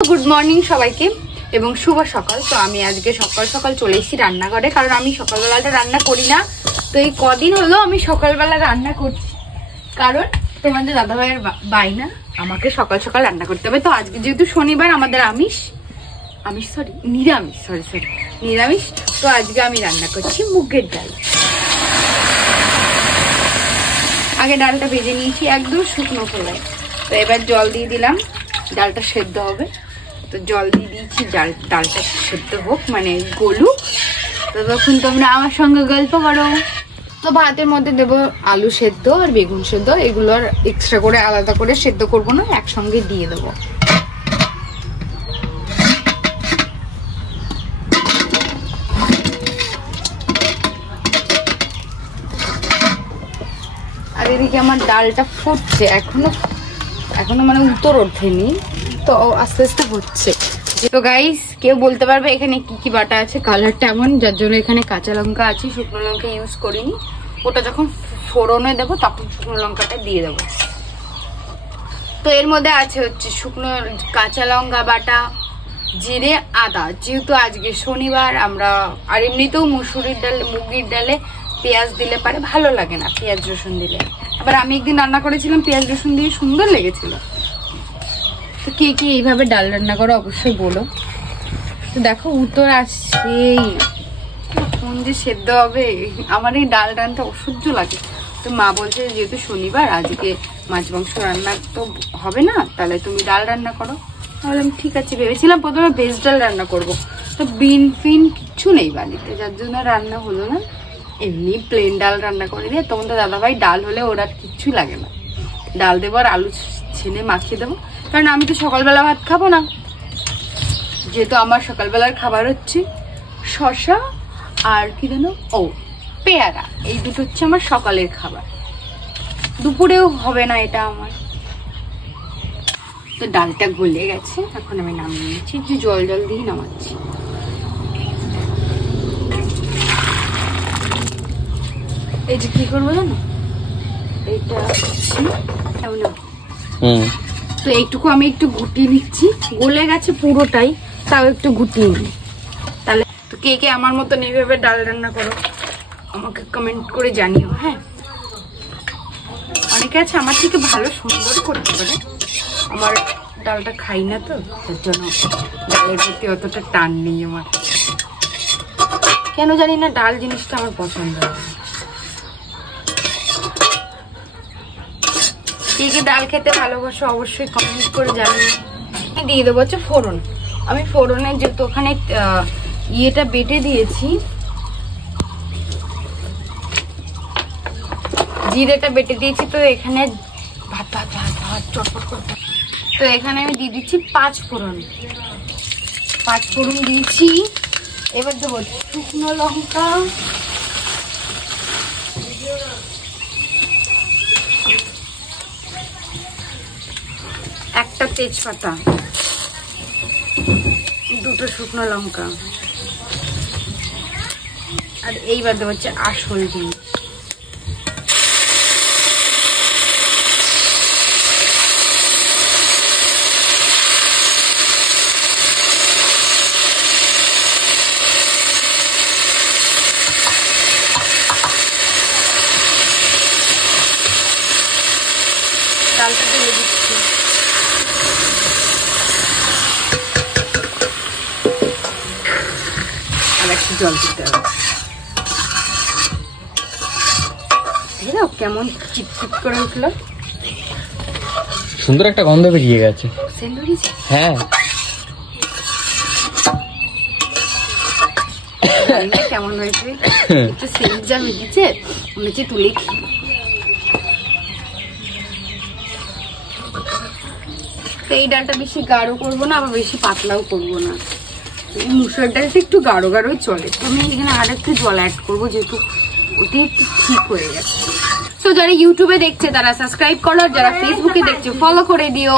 Good morning সবাইকে এবং শুভ সকাল। তো আমি আজকে সকাল সকাল চলে এসেছি রান্নাঘরে, কারণ আমি সকালবেলাটা রান্না করি না। তো এই কদিন হলো আমি সকালবেলা রান্না করছি, কারণ তোমাদের দাদাভাইয়ের বাইনা আমাকে সকাল সকাল রান্না করতে হবে। তো আজকে যেহেতু শনিবার আমাদের নিরামিষ, তো আজকে আমি রান্না করছি মুগের ডাল। আগে ডালটা ভেজে নিয়েছি একদম শুকনো খোলায়। তো এবার জল দিয়ে দিলাম, ডালটা সেদ্ধ হবে। তো জল দিয়ে দিয়েছি, ডালটা সেদ্ধ হোক, মানে গলুক। তো তখন তোমরা আমার সঙ্গে গল্প করো। তো ভাতের মধ্যে দেবো আলু সেদ্ধ আর বেগুন সেদ্ধ, এগুলো আর এক্সট্রা করে আলাদা করে সেদ্ধ করবো না, একসঙ্গে দিয়ে দেবো। আর এদিকে আমার ডালটা ফুটছে, এখনো মানে উত্তর ওঠেনি, তো আস্তে আস্তে হচ্ছে। তো গাইস, কেউ বলতে পারবে এখানে কি কি বাটা আছে? কালারটা এমন, যার জন্য এখানে কাঁচা লঙ্কা আছে, শুকনো লঙ্কা ইউজ করিনি। ওটা যখন ফোড়নে দেবো তখন শুকনো লঙ্কাটা দিয়ে দেবো। তো এর মধ্যে আছে হচ্ছে শুকনো কাঁচা লঙ্কা বাটা, জিরে, আদা। যেহেতু আজকে শনিবার, আমরা আর এমনিতেও মুগের ডালে পেঁয়াজ দিলে পারে ভালো লাগে না, পেঁয়াজ রসুন দিলে। আবার আমি একদিন রান্না করেছিলাম পেঁয়াজ রসুন দিয়ে, সুন্দর লেগেছিল। তো কে কে এইভাবে ডাল রান্না করো অবশ্যই বলো। তো দেখো উত্তর আসছেই, কোন যে সেদ্ধ হবে। আমার এই ডাল রান্নাটা অসহ্য লাগে। তো মা বলছে যেহেতু শনিবার আজকে মাছ মাংস রান্না তো হবে না, তাহলে তুমি ডাল রান্না করো। বললাম ঠিক আছে। ভেবেছিলাম প্রথমে ভেজ ডাল রান্না করব, তো বিন ফিন কিচ্ছু নেই বাড়িতে, যার জন্য রান্না হলো না। এমনি প্লেন ডাল রান্না করে দিয়ে। তোমাদের দাদাভাই ডাল হলে ওর আর কিচ্ছু লাগে না, ডাল দেবো আর আলু ছেনে মাখিয়ে দেবো। কারণ আমি তো সকালবেলা ভাত খাবো না, যেহেতু আমার সকালবেলার খাবার হচ্ছে শসা আর কি যেন পেয়ারা। এই দুটো হচ্ছে আমার সকালের খাবার, দুপুরেও হবে না এটা আমার। তো ডালটা গলে গেছে, এখন আমি নামিয়ে নিচ্ছি, যে জল দিয়ে নামাচ্ছি। এই যে কি করবো জানো, এইটা তো এইটুকু আমি একটু গুটিয়ে নিচ্ছি, গলে গেছে পুরোটাই, তাও একটু গুটিয়ে নিই। তাহলে তো কে কে আমার মতন এইভাবে ডাল রান্না করো আমাকে কমেন্ট করে জানিও। হ্যাঁ, অনেকে আছে আমার থেকে ভালো সুন্দর করতে পারে, আমার ডালটা খাই না, তো তার জন্য ডালের প্রতি অতটা টান নেই আমার। কেন জানি না, ডাল জিনিসটা আমার পছন্দ হয়। কে কে ডাল খেতে ভালোবাসো অবশ্যই কমেন্ট করে জানিও। দিয়ে দেবো হচ্ছে ফোড়ন। আমি ফোড়নে যেহেতু ওখানে ইয়েটা বেটে দিয়েছি, জিরেটা বেটে দিয়েছি, তো এখানে ভাত চটপট করতে। তো এখানে আমি দিয়ে দিচ্ছি 5 ফোড়ন দিয়েছি। এবার দেবো শুকনো লঙ্কা, একটা তেজপাতা, 2টো শুকনো লঙ্কা, আর এইবার দেবো হচ্ছে আসল ডিম। ডালটা ঢেলে দিচ্ছি। আর একটু জল দিতে হবে। কেমন চিটচিট করে উঠলো, সুন্দর একটা গন্ধ বেরিয়ে গেছে। হ্যাঁ, কেমন হয়েছে? একটু সেন্ট যা বেরিয়েছে মনে হচ্ছে তুলে খেয়ে। এই ডালটা বেশি গাঢ় করবো না, আবার বেশি পাতলাও করবো না। এই মুসুর ডালটা একটু গাঢ় চলে। তো আমি এখানে আর একটু জল অ্যাড করবো, যেহেতু ওটা একটু ঠিক হয়ে গেছে। তো যারা ইউটিউবে দেখছে তারা সাবস্ক্রাইব করো, যারা ফেসবুকে দেখছে ফলো করে দিও।